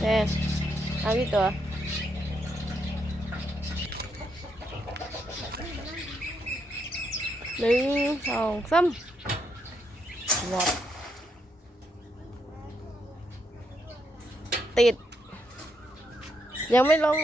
เน่เอาพี่ตัวหนึ่งสองสามวัดติด ยังไม่ลง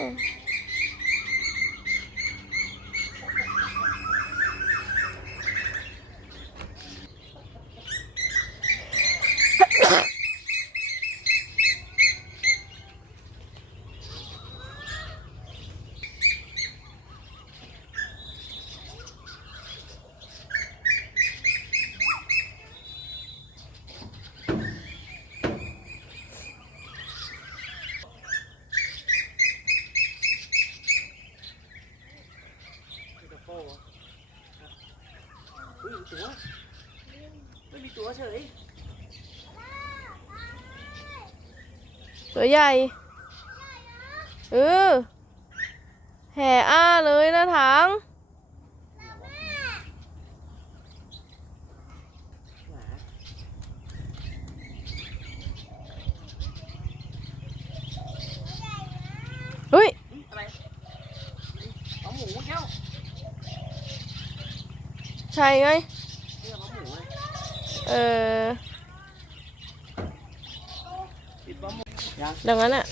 อุ้ย ตัวไม่มีตัวเฉยตัวใหญ่ เออ แห่อ้าเลยนะถังหมาเฮ้ยอุ๊ยอะไรเอาหมูเจ้า ใช่ไง เนี่ยเอาหมูเลย เออติดปลาหมูยังดังนั้นอะ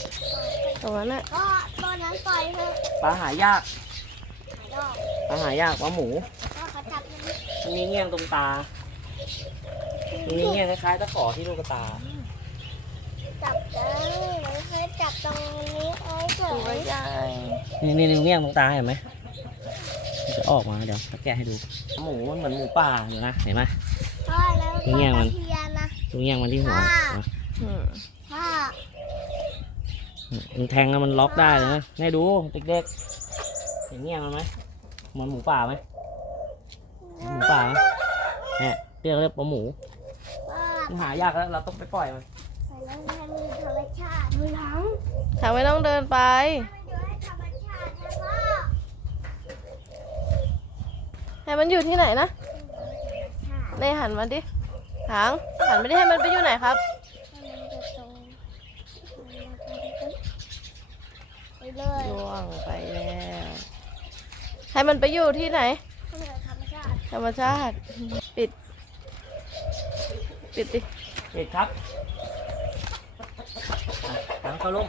ตรงนั้นอะก็ตอนนั้นปล่อยเถอะปลาหายากหายดอกปลาหายากปลาหมูก็เขาจับมันมันมีเงี้ยงตรงตามีเงี้ยงคล้ายๆตะขอที่ลูกตา จับได้ไม่เคยจับตรงนี้ไอ้เฉตัวยใหญ่นี่นี่นี่เงี้ยงตรงตาเห็นไหมมันจะออกมาเดี๋ยวแกะให้ดู หมูมันเหมือนหมูป่าอยู่นะเห็นไหม พ่อแล้วนี่ไงมันตะเทียนนะตรงเงี้ยงมันที่หัวอ่าอืมพ่อมันแทงแล้วมันล็อกได้เลยนะให้ดูเด็กๆเห็นเงี้ยงมันไหมเหมือนหมูป่าไหมเหมือนหมูป่าไหมเนี่ยเรียกเรียกปลาหมูพ่อมันหายากแล้วเราต้องไปปล่อยมันไปเล่นให้มีธรรมชาติดูหลังถังไม่ต้องเดินไปให้มันอยู่ให้ธรรมชาตินะพ่อให้มันอยู่ที่ไหนนะธรรมชาติ ในหันมาดิถังหันไม่ได้ให้มันไปอยู่ไหนครับให้มันอยู่ตรงไปเลยล่วงไปแล้ว ให้มันไปอยู่ที่ไหนให้มันอยู่ธรรมชาติธรรมชาติ ปิด ปิดดิเด็ดครับอะตั้งเข้าลง